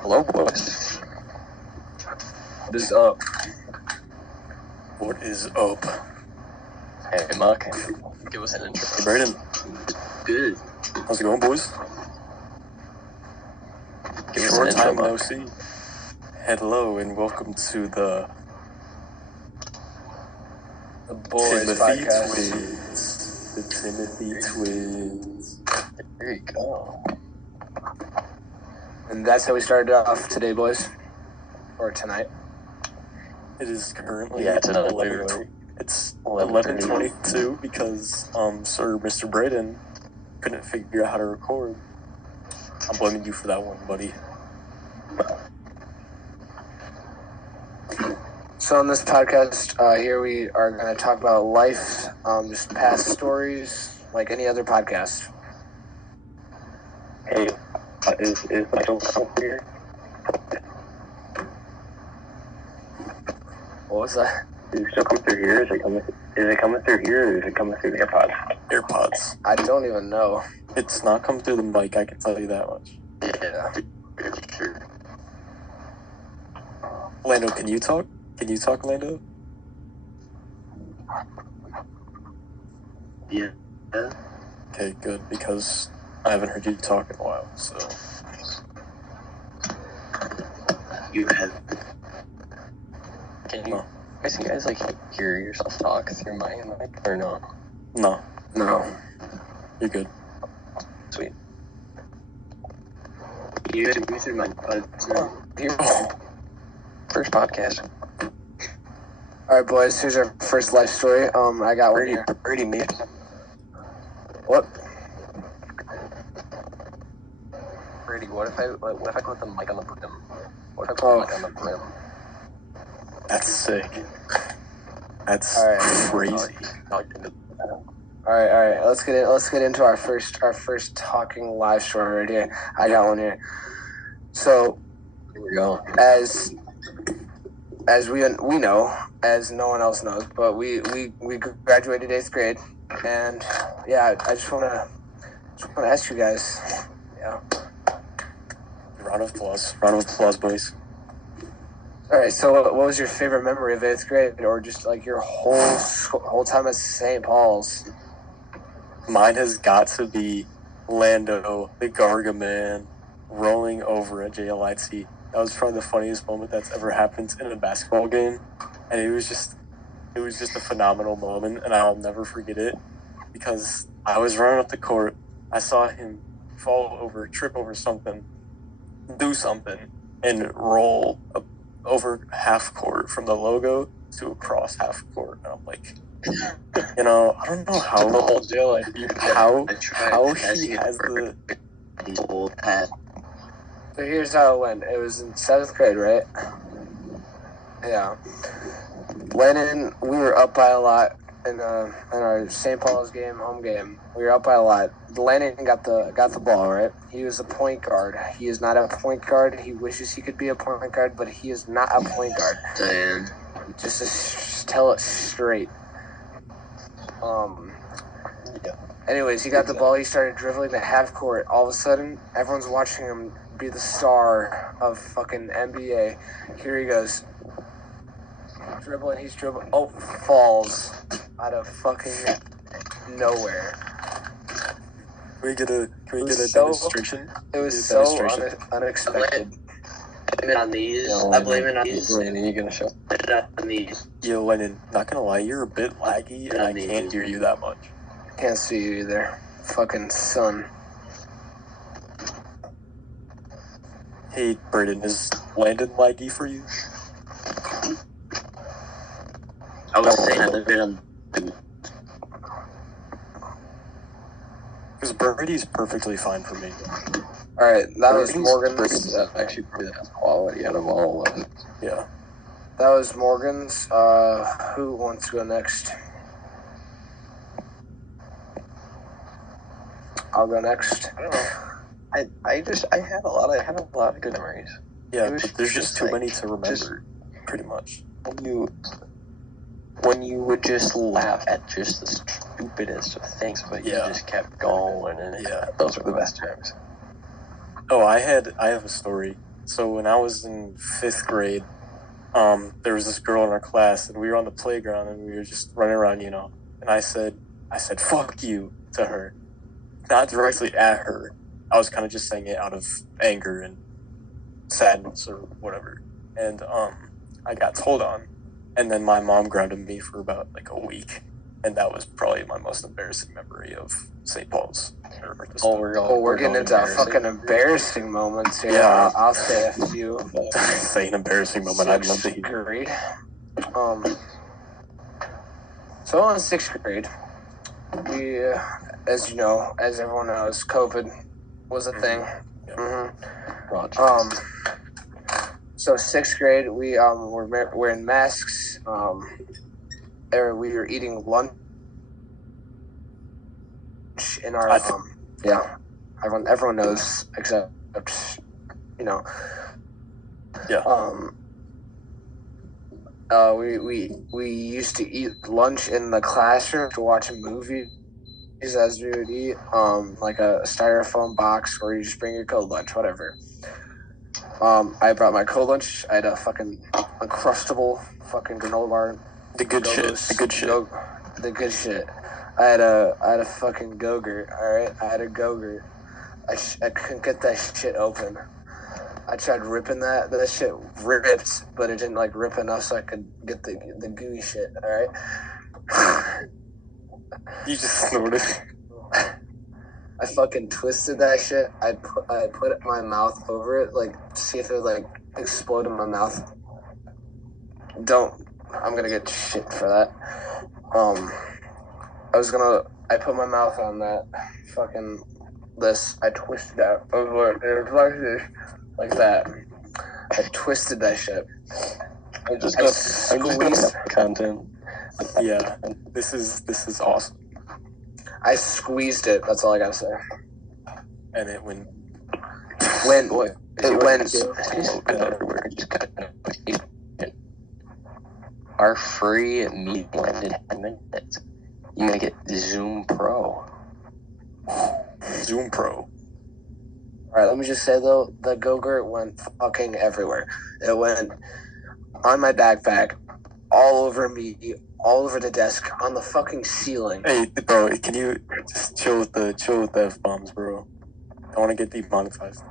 Hello, boys. What is up? What is up? Hey, Mark. Give us an intro. Hey, Brayden. Good. How's it going, boys? Give us Short an intro, time no Mark. see. Hello and welcome to the Boys Timothy podcast. Twins. The Timothy Twins. There you go. And that's how we started off today, boys. Or tonight. It is currently Yeah, tonight, 11. literally. It's 11:30. 11:22 because Sir Mr. Brayden couldn't figure out how to record. I'm blaming you for that one, buddy. So on this podcast, here we are going to talk about life, just past stories, like any other podcast. Hey, is Michael here? What was that? Is it still coming through here? Is it coming through here, or is it coming through the AirPods? AirPods. I don't even know. It's not coming through the mic, I can tell you that much. Yeah. Sure. Lando, can you talk? Can you talk, Lando? Yeah. Okay, good, because I haven't heard you talk in a while, so... You have. Can you guys like hear yourself talk through my mic or no? No, No. you're good. Sweet. You guys hear through my here. First podcast. All right, boys. Here's our first life story. I got one here. Brady made. What? Brady, what if I put the mic on the brim? What if I put Oh. the mic on the brim? That's sick. That's All right. crazy. All right. Let's get into our first talking live story right here. I got one here. So, Here we go. as we know, as no one else knows, but we graduated 8th grade, and yeah, I just wanna ask you guys, yeah. Round of applause, boys. All right. So, what was your favorite memory of 8th grade, or just like your whole time at St. Paul's? Mine has got to be Lando, the Gargaman, rolling over at JLIT. That was probably the funniest moment that's ever happened in a basketball game, and it was just a phenomenal moment, and I'll never forget it because I was running up the court, I saw him fall over, trip over something, do something, and roll over half court from the logo to across half court, and I'm like, I don't know how he has the old hat. So here's how it went. It was in 7th grade, right? Yeah. Lennon, we were up by a lot in our St. Paul's game, home game. We were up by a lot. Lennon got the ball, right? He was a point guard. He is not a point guard. He wishes he could be a point guard, but he is not a point guard. Damn. Just tell it straight. Yeah. Anyways, he got the ball. He started dribbling the half court. All of a sudden, everyone's watching him be the star of fucking NBA. Here he goes. He's dribbling. Oh, falls out of fucking nowhere. Can we get a demonstration? It was so unexpected. I blame it on these. Lennon, you gonna show it on these? Yo, Lennon, not gonna lie, you're a bit laggy, and I can't hear you that much. Can't see you either. Fucking sun. Hey, Brayden, is Landon laggy for you? I was saying I live it on. Because Brady's perfectly fine for me. All right, that was Morgan's. Actually, probably the best quality out of all of it. Yeah. That was Morgan's. Who wants to go next? I'll go next. I don't know. I had a lot of good memories. Yeah, It was but there's just too like- many to remember, pretty much. When you would just laugh at just the stupidest of things, but Yeah. you just kept going, and Yeah. those were the best times. Oh, I have a story. So when I was in 5th grade, there was this girl in our class, and we were on the playground, and we were just running around, you know. And I said, "Fuck you" to her, not directly at her. I was kind of just saying it out of anger and sadness or whatever. And I got told on, and then my mom grounded me for about like a week, and that was probably my most embarrassing memory of St. Paul's. We're getting into fucking embarrassing moments here. Yeah. I'll say a few. Say an embarrassing moment. I'd love to 6th hear. grade. So in 6th grade, we, as you know, as everyone knows, COVID was a thing. So 6th grade, we were wearing masks. We were eating lunch in our yeah. Everyone knows except you know. Yeah. We used to eat lunch in the classroom to watch a movie as we would eat, like a styrofoam box where you just bring your cold lunch, whatever. I brought my cold lunch. I had a fucking Uncrustable fucking granola bar. The good shit. The good shit. I had a fucking Go-Gurt. All right, I had a Go-Gurt. I couldn't get that shit open. I tried ripping that. That shit ripped, but it didn't like rip enough so I could get the gooey shit. All right. You just snorted. I fucking twisted that shit. I put my mouth over it, like to see if it would like explode in my mouth. I'm gonna get shit for that. I put my mouth on that fucking this. I twisted that over like that. I twisted that shit. I'm just gonna content. Yeah, this is awesome. I squeezed it. That's all I gotta say. And it went. It went everywhere. Our free meeting ended in 10 minutes. You gotta get Zoom Pro. Zoom Pro. All right, let me just say though, the Go-Gurt went fucking everywhere. It went on my backpack, all over me, all over the desk, on the fucking ceiling. Hey, bro, can you just chill with the F-bombs, bro? I want to get demonetized.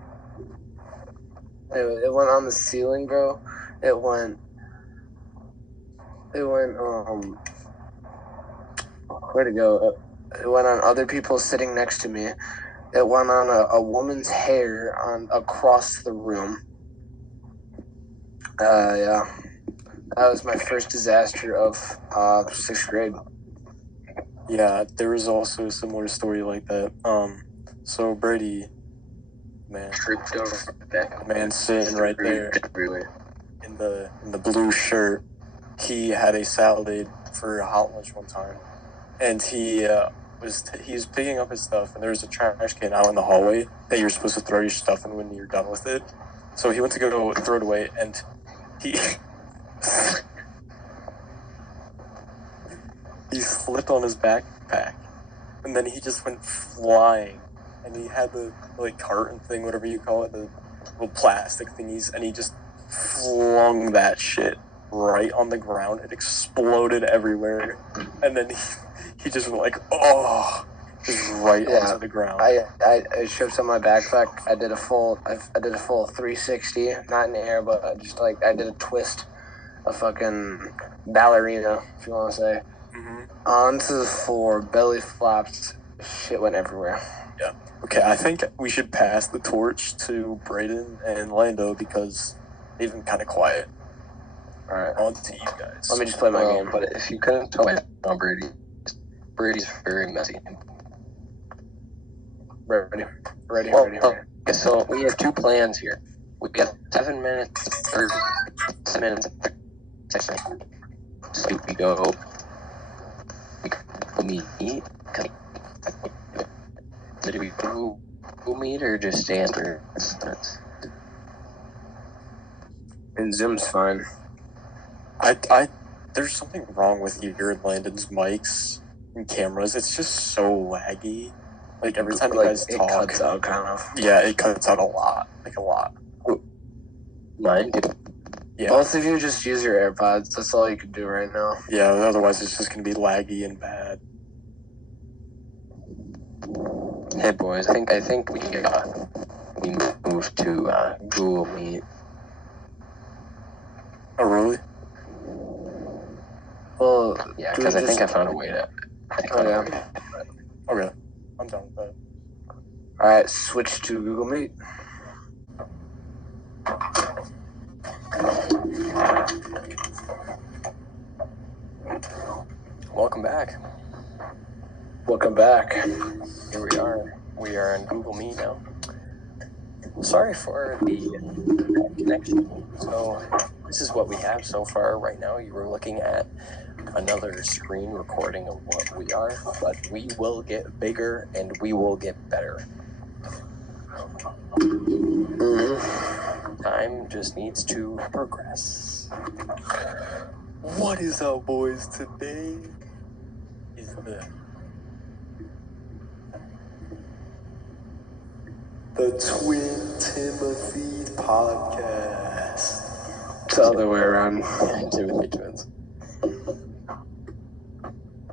It went on the ceiling, bro. It went where'd it go? It went on other people sitting next to me. It went on a woman's hair across the room. Yeah. That was my first disaster of 6th grade. Yeah, there was also a similar story like that. So Brady, man sitting right there in the blue shirt. He had a salad for a hot lunch one time, and he was picking up his stuff, and there was a trash can out in the hallway that you're supposed to throw your stuff in when you're done with it. So he went to go throw it away, and he slipped on his backpack, and then he just went flying, and he had the carton thing, whatever you call it, the little plastic thingies, and he just flung that shit right on the ground. It exploded everywhere, and then he just went like, oh, just right onto the ground. I stripped on my backpack. I did a full 360, not in the air, but I did a twist, a fucking ballerina, if you want to say. Onto the floor, belly flopped, shit went everywhere. Yeah. Okay, I think we should pass the torch to Braden and Lando because they've been kind of quiet. All right. On to you guys. Let me just play my game. But if you couldn't tell on Brady's very messy. Ready. Okay, so we have two plans here. We've got 7 minutes or 7 minutes. So we go. We eat. Do we go meet or just stand for instance? And Zoom's fine. There's something wrong with your and Landon's mics. and cameras. It's just so laggy. Like every time you Like, guys it talk, cuts out kind of. yeah, it cuts out a lot. Like a lot. Mine too. Yeah. Both of you just use your AirPods. That's all you can do right now. Yeah, otherwise it's just gonna be laggy and bad. Hey boys, I think we moved to Google Meet. Oh really? Well, Yeah, do we because I think I just- found a way to. Oh, yeah. Okay. I'm done with that. All right, switch to Google Meet. Welcome back. Welcome back. Here we are. We are on Google Meet now. Sorry for the connection. So this is what we have so far right now. You were looking at another screen recording of what we are, but we will get bigger and we will get better. Mm-hmm. Time just needs to progress. What is up, boys? Today is the Twin Timothy podcast. It's the other way around. Timothy Twins.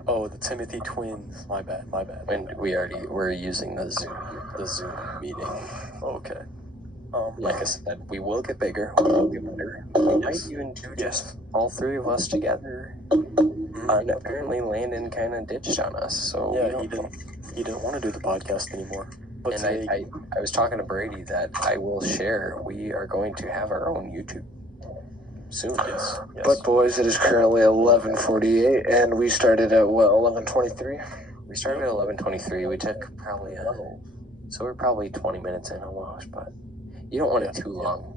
Oh, the Timothy twins. My bad. And we're using the Zoom meeting. Okay. Like I said, we will get bigger, we will get better. We might even do just all three of us together. And apparently Landon kind of ditched on us, so we Yeah, don't he didn't want to do the podcast anymore. But And today, I was talking to Brady that I will share. We are going to have our own YouTube soon. yes. But boys, it is currently 11:48, and we started at what 11:23. We started at 11:23. We took probably so we're probably 20 minutes in almost, but you don't want it too long.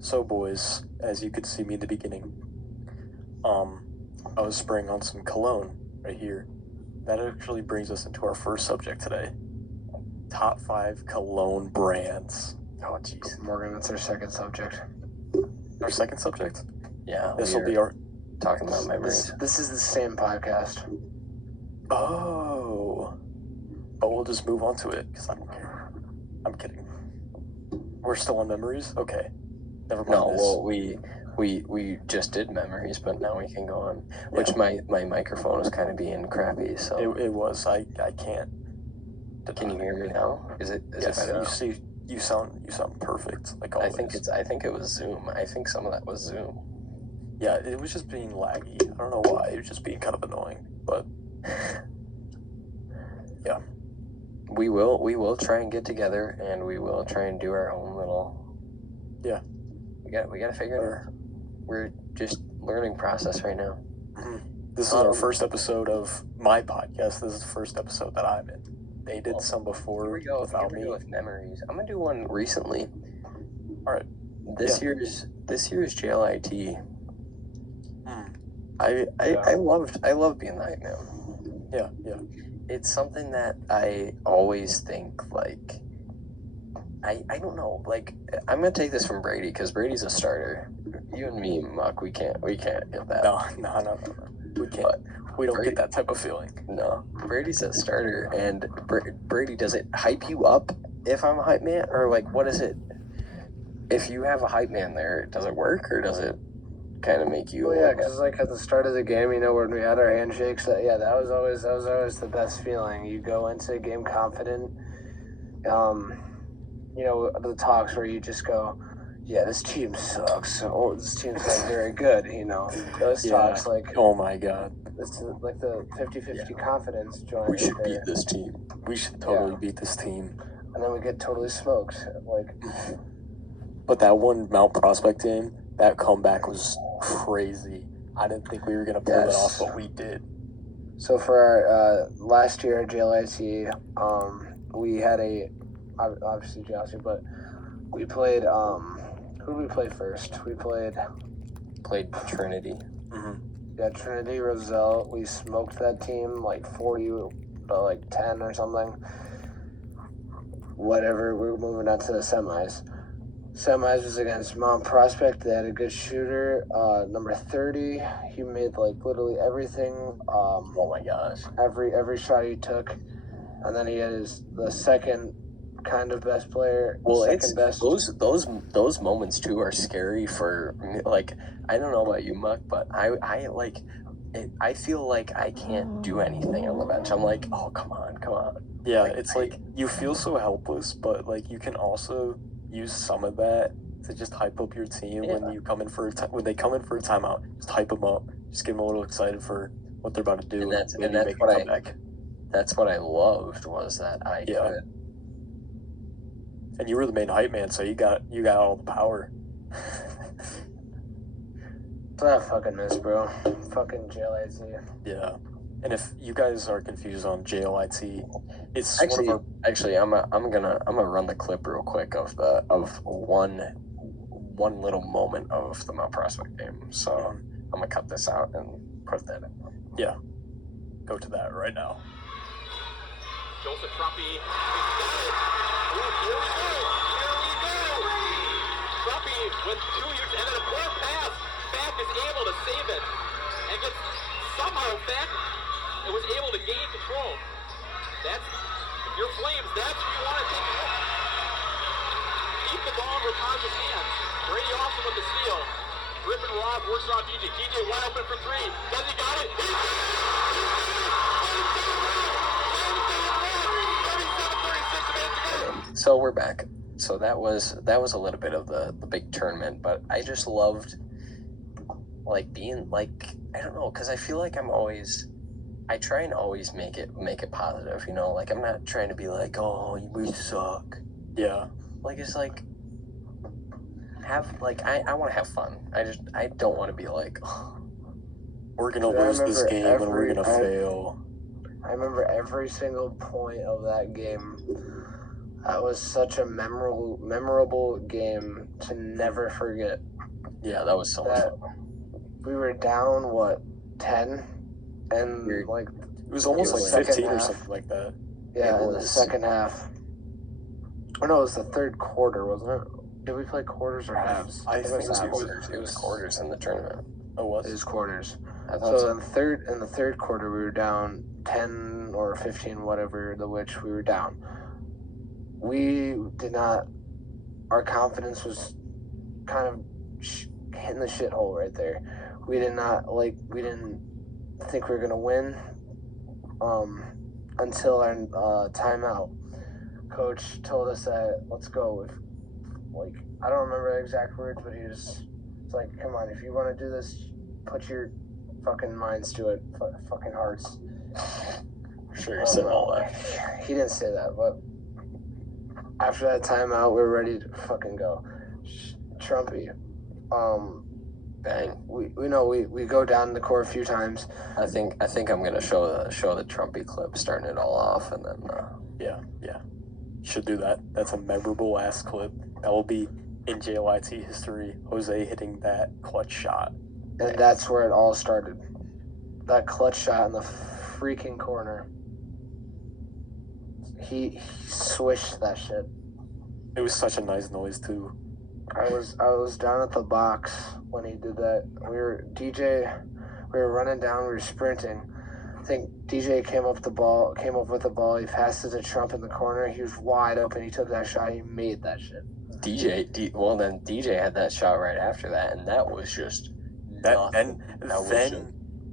So, boys, as you could see me in the beginning, I was spraying on some cologne right here. That actually brings us into our first subject today. Top 5 cologne brands. Oh, jeez. Morgan, that's our second subject. Our second subject? Yeah, This will we be are our... talking about memories. This is the same podcast. Oh. But we'll just move on to it, because I don't care. I'm kidding. We're still on memories? Okay. Never mind No, this. well, we just did memories, but now we can go on. Which my microphone is kind of being crappy, so. It was. I can't. Can you hear me now? Is it better? You sound perfect. Like always. I think it was Zoom. I think some of that was Zoom. Yeah, it was just being laggy. I don't know why. It was just being kind of annoying. But yeah. We will try and get together, and we will try and do our own little. Yeah. We got to figure it out. We're just learning process right now. This is our first episode of my podcast. This is the first episode that I'm in. They did some before Here we go. without Here we me. go with memories. I'm gonna do one recently. All right. This year's JLIT. Mm. I loved being the hype man. Yeah. It's something that I always think like. I don't know. Like I'm gonna take this from Brady because Brady's a starter. You and me, Muck, we can't get that. No. We can't. But We don't Brady- get that type of feeling. No, Brady's a starter, and Brady, does it hype you up if I'm a hype man, or like what is it? If you have a hype man there, does it work, or does it kind of make you? Well, yeah, because like at the start of the game, you know, when we had our handshakes, that was always the best feeling. You go into a game confident. You know, the talks where you just go, yeah, this team sucks, or this team's not very good. You know, those talks like. Oh my god. It's like the 50-50 confidence joint. We should right there. beat this team. We should totally beat this team. And then we get totally smoked. Like, But that one Mount Prospect game, that comeback was crazy. I didn't think we were gonna pull it off, but we did. so for our last year at JLIT, we had obviously Chelsea, but we played. Who did we play first? We played Trinity. Yeah, Trinity Roselle. We smoked that team like 40, like 10 or something. Whatever. We were moving on to the semis. Semis was against Mount Prospect. They had a good shooter. Number 30, he made like literally everything. Oh my gosh. Every shot he took, and then he had the second kind of best player. Well, second best. Those moments too are scary for me. Like, I don't know about you, Muck, but I like it. I feel like I can't do anything on the bench. I'm like, oh, come on. Yeah, it's like you feel so helpless, but like you can also use some of that to just hype up your team when you come in for when they come in for a timeout. Just hype them up, just get them a little excited for what they're about to do, And that's maybe what make a comeback. That's what I loved was that I could. And you were the main hype man, so you got all the power. That's what I fucking miss, bro. Fucking JLIT. Yeah. And if you guys are confused on JLIT, it's actually I'm gonna run the clip real quick of one little moment of the Mount Prospect game. So I'm gonna cut this out and put that in. Yeah. Go to that right now. Joseph Trumpy. Here we go. Trumpy with 2 years and then a poor pass. Fack is able to save it and gets somehow Fack was able to gain control. That's your Flames. That's where you want to take it. Keep the ball in Rapunzel's hands. Brady Austin with the steal. Griffin Robb works around DJ. DJ wide open for three. Does he got it? He's got it! So we're back. So that was a little bit of the big tournament, but I just loved like being like, I don't know, because I feel like I try and always make it positive, you know, like I'm not trying to be like, oh, we suck. Yeah. Like it's like I want to have fun. I don't want to be like, oh, we're gonna lose this game and we're gonna fail. I remember every single point of that game. That was such a memorable game to never forget. Yeah, that was so much fun. We were down 10, and it was almost like 15 or something like that. Yeah, in the second half. Oh no, it was the third quarter, wasn't it? Did we play quarters or halves? I think it was quarters in the tournament. Oh, what? It was quarters. So in the third quarter, we were down 10 or 15, whatever, which we were down. We did not. Our confidence was kind of hitting the shithole right there. We did not we didn't think we were gonna win. Until our timeout, coach told us that let's go with I don't remember the exact words, but it's like, come on, if you want to do this, put your fucking minds to it, fucking hearts. Sure, he said all that. He didn't say that, but after that timeout, we're ready to fucking go. Trumpy, bang. We know we go down the court a few times. I think I'm gonna show the Trumpy clip, starting it all off, and then yeah, should do that. That's a memorable ass clip. That will be in JLIT history. Jose hitting that clutch shot, and that's where it all started. That clutch shot in the freaking corner. He swished that shit. It was such a nice noise too. I was down at the box when he did that. We were running down, we were sprinting. I think DJ came up with the ball, he passed it to Trump in the corner, he was wide open, he took that shot, he made that shit. DJ had that shot right after that, and that was just then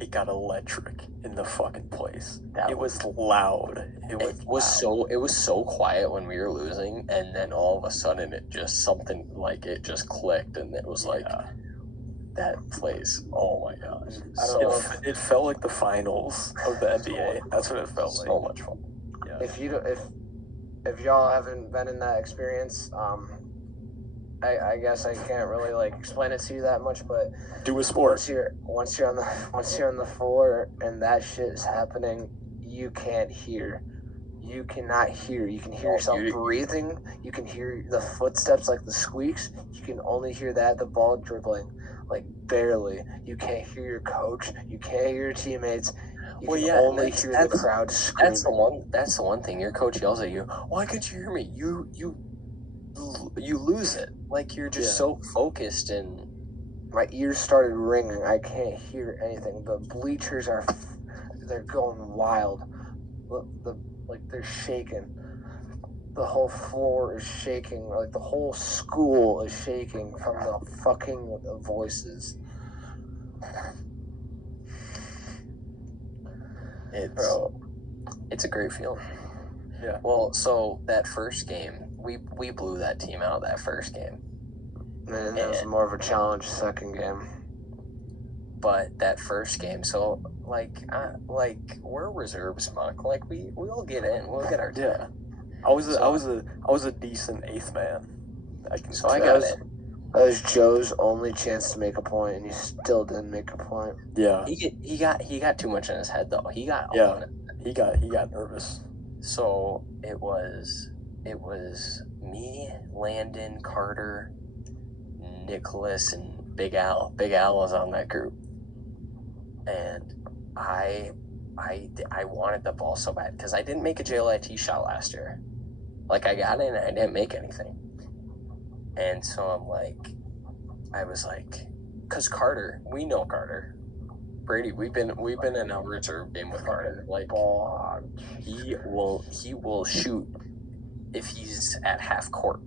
it got electric in the fucking place. It was loud. It was so quiet when we were losing, and then all of a sudden it just clicked, and it was that place. Oh my gosh! It felt like the finals of the NBA. That's what it felt like. So much fun. Yeah. If y'all haven't been in that experience, I guess I can't really explain it to you that much, but do a sport. Once you're on the floor and that shit is happening, you can't hear. You cannot hear. You can hear yourself breathing. You can hear the footsteps, the squeaks. You can only hear the ball dribbling, barely. You can't hear your coach. You can't hear your teammates. You can only hear the crowd screaming. That's the one thing. Your coach yells at you. Why can't you hear me? you lose it. Like you're just so focused and my ears started ringing. I can't hear anything. The bleachers they're going wild. They're shaking. The whole floor is shaking. Like the whole school is shaking from the fucking voices. It's a great feeling. Yeah. Well, so that first game, we blew that team out that first game. And it was more of a challenge second game. But that first game, so like we're reserves, Muck. Like we'll get in, we'll get our team. Yeah. I was a decent eighth man. I got it. That was Joe's only chance to make a point, and he still didn't make a point. Yeah. He got too much in his head though. He got he got nervous. So it was me, Landon, Carter, Nicholas, and Big Al. Big Al was on that group, and I wanted the ball so bad because I didn't make a JLIT shot last year. Like I got in and I didn't make anything, and so I was like, because Carter, we know Carter. Brady, we've been in a reserve game with Carter. Like he will shoot if he's at half court.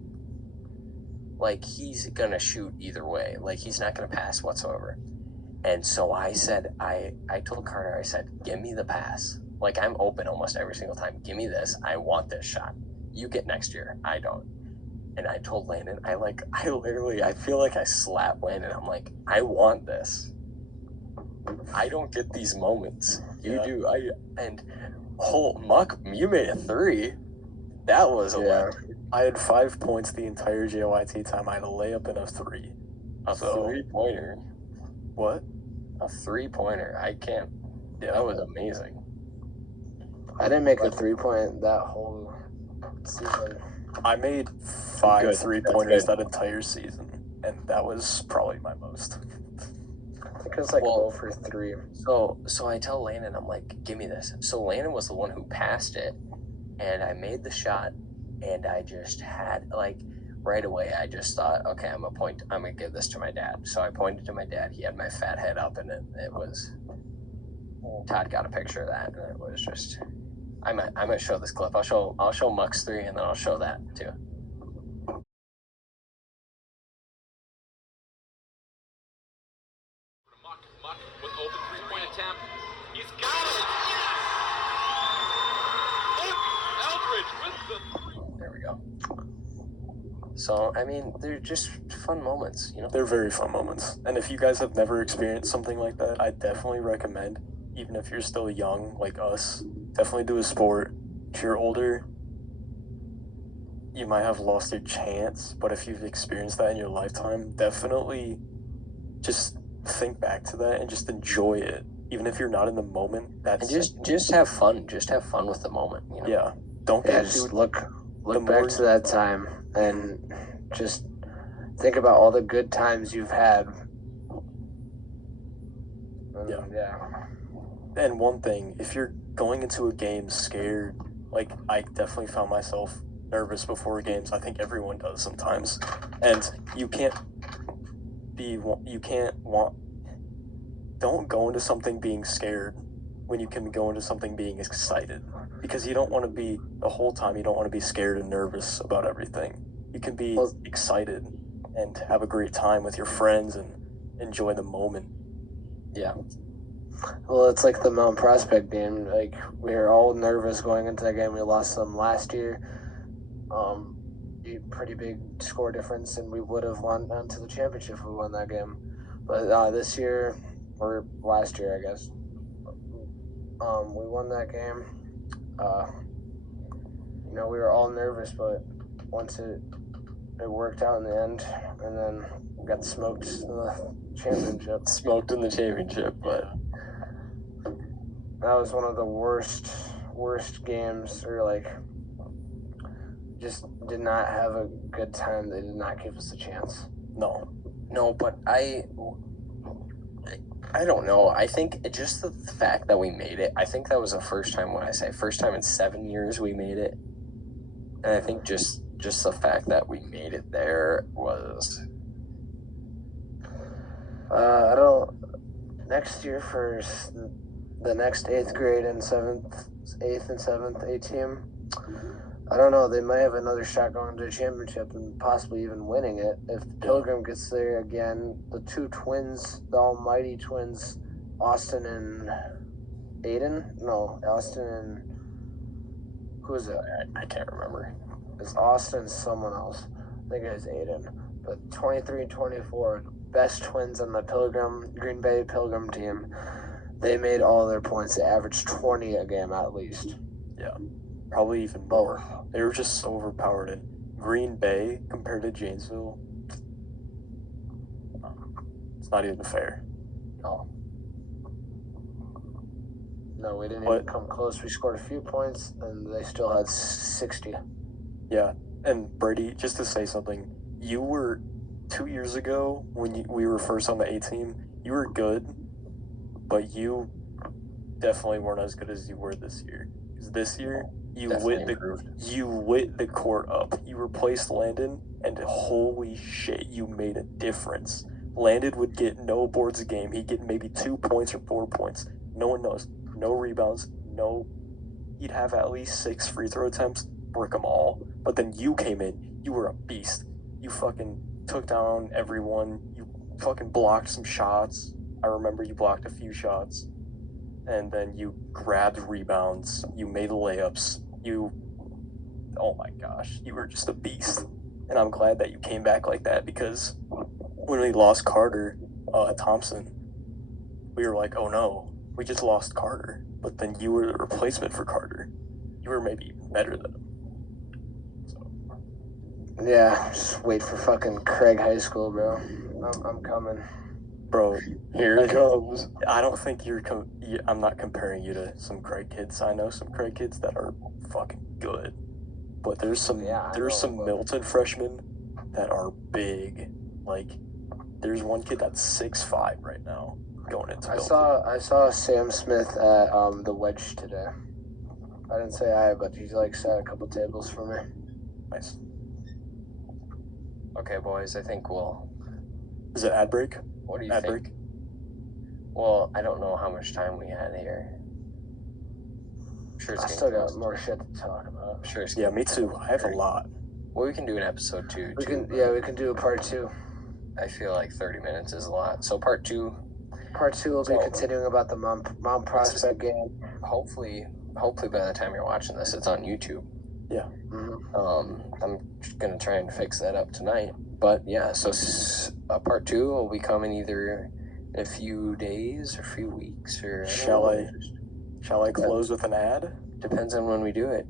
Like he's gonna shoot either way. Like he's not gonna pass whatsoever. And so I said, I told Carter, I said, give me the pass. Like I'm open almost every single time. Give me this. I want this shot. You get next year. I don't. And I told Landon, I feel like I slapped Landon. I'm like, I want this. I don't get these moments. You do. Muck, you made a 3. That was a win. I had 5 points the entire JYT time. I had a layup and a 3. A 3-pointer. What? A 3-pointer. I can't. Yeah, that was amazing. I didn't make a 3-point that whole season. I made 5 3-pointers that entire season, and that was probably my most. I think it was 0 for 3. So I tell Landon, I'm like, give me this. So Landon was the one who passed it, and I made the shot, and I just had right away. I just thought, okay, I'm gonna give this to my dad. So I pointed to my dad. He had my fat head up, and it was. Todd got a picture of that, and it was just. I might show this clip. I'll show Muck's 3, and then I'll show that too. Muck with open 3-point attempt. He's got it. Yes. Look, Eldridge with the 3. There we go. So I mean, they're just fun moments, you know. They're very fun moments, and if you guys have never experienced something like that, I definitely recommend. Even if you're still young like us, definitely do a sport. If you're older, you might have lost your chance, but if you've experienced that in your lifetime, definitely just think back to that and just enjoy it. Even if you're not in the moment, and just have fun. Just have fun with the moment, you know? Yeah. Don't get just look back to that time and just think about all the good times you've had. Yeah. And one thing, if you're going into a game scared, like I definitely found myself nervous before games. I think everyone does sometimes. And don't go into something being scared when you can go into something being excited. Because you don't want to be, the whole time, you don't want to be scared and nervous about everything. You can be excited and have a great time with your friends and enjoy the moment. Yeah. Well, it's like the Mount Prospect game. Like, we were all nervous going into that game. We lost them last year. Pretty big score difference, and we would have won on to the championship if we won that game. But this year, or last year, I guess, we won that game. We were all nervous, but once it worked out in the end, and then we got smoked in the championship. Smoked in the championship, but that was one of the worst games, or just did not have a good time. They did not give us a chance. No, but I don't know. I think just the fact that we made it, I think that was the first time, when I say first time in 7 years we made it. And I think just just the fact that we made it there was. I don't. Next year for the next 8th grade and 8th and 7th A team, I don't know. They might have another shot going to the championship and possibly even winning it. If Pilgrim gets there again, the two twins, the almighty twins, Austin and Aiden? No, Austin and... Who is it? I can't remember. It's Austin and someone else. I think it was Aiden. But 23 and 24, best twins on the Green Bay Pilgrim team. They made all their points. They averaged 20 a game at least. Yeah, probably even more. They were just so overpowered. And Green Bay compared to Janesville, it's not even fair. No, we didn't even come close. We scored a few points, and they still had 60. Yeah, and Brady, just to say something, you were 2 years ago when we were first on the A team. You were good, but you definitely weren't as good as you were this year. Because this year, you lit the court up. You replaced Landon, and holy shit, you made a difference. Landon would get no boards a game. He'd get maybe 2 points or 4 points. No one knows. No rebounds. He'd have at least 6 free throw attempts. Brick them all. But then you came in. You were a beast. You fucking took down everyone. You fucking blocked some shots. I remember you blocked a few shots. And then you grabbed rebounds. You made layups. Oh my gosh, you were just a beast. And I'm glad that you came back like that, because when we lost Carter Thompson, we were like, oh no, we just lost Carter. But then you were the replacement for Carter. You were maybe even better than him. So. Yeah, just wait for fucking Craig High School, bro. I'm coming. Bro, Here it comes. I don't think I'm not comparing you to some Craig kids. I know some Craig kids that are fucking good. But there's some Milton freshmen that are big. Like, there's one kid that's 6'5" right now going into Milton. I saw Sam Smith at the Wedge today. I didn't say hi, but he sat a couple tables for me. Nice. Okay, boys, I think we'll... Is it ad break? What do you ad think? Break? Well, I don't know how much time we had here. I'm sure it's I still got more shit to talk about. I'm sure it's Yeah, me too. I have a lot. Well, we can do an episode 2. We can do a part 2. I feel like 30 minutes is a lot. So part 2. Part 2 will be continuing about the Mount Prospect game. Hopefully by the time you're watching this, it's on YouTube. Yeah. Mm-hmm. I'm gonna try and fix that up tonight. But yeah, so part 2 will be coming either in a few days or a few weeks, or Shall I close with an ad? Depends on when we do it.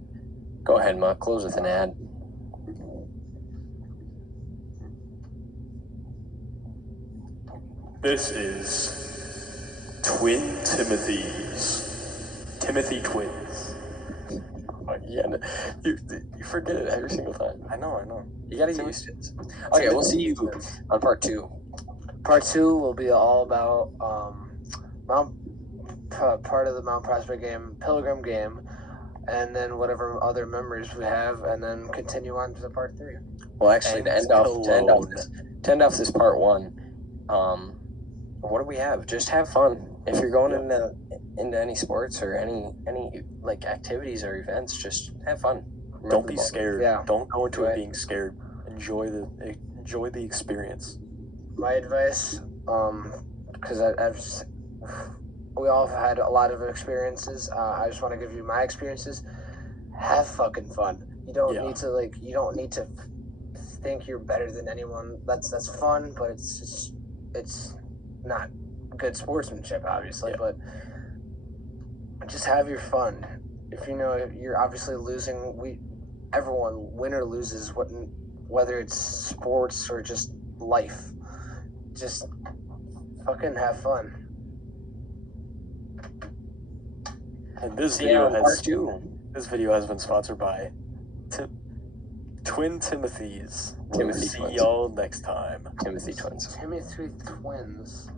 Go ahead, Muck. Close with an ad. This is Twin Timothy's. Timothy Twins. Yeah, you forget it every single time. I know. You gotta get used to it. Okay, we'll see you on part 2. Part 2 will be all about part of the Mount Prospect game, Pilgrim game, and then whatever other memories we have, and then continue on to the part 3. Well, actually, to end off this part 1, what do we have? Just have fun. If you're going into any sports or any like activities or events, just have fun. Remember, don't be scared. Yeah. Don't go into it being scared. Enjoy the experience. My advice, because we all have had a lot of experiences. I just want to give you my experiences. Have fucking fun. You don't need to You don't need to think you're better than anyone. That's fun, but it's not good sportsmanship, obviously. But just have your fun. If you're obviously losing, everyone win or loses, whether it's sports or just life. Just fucking have fun. And this video has been sponsored by Twin Timothy's. Timothy See Twins. y'all next time. Timothy Twins. Timothy Twins.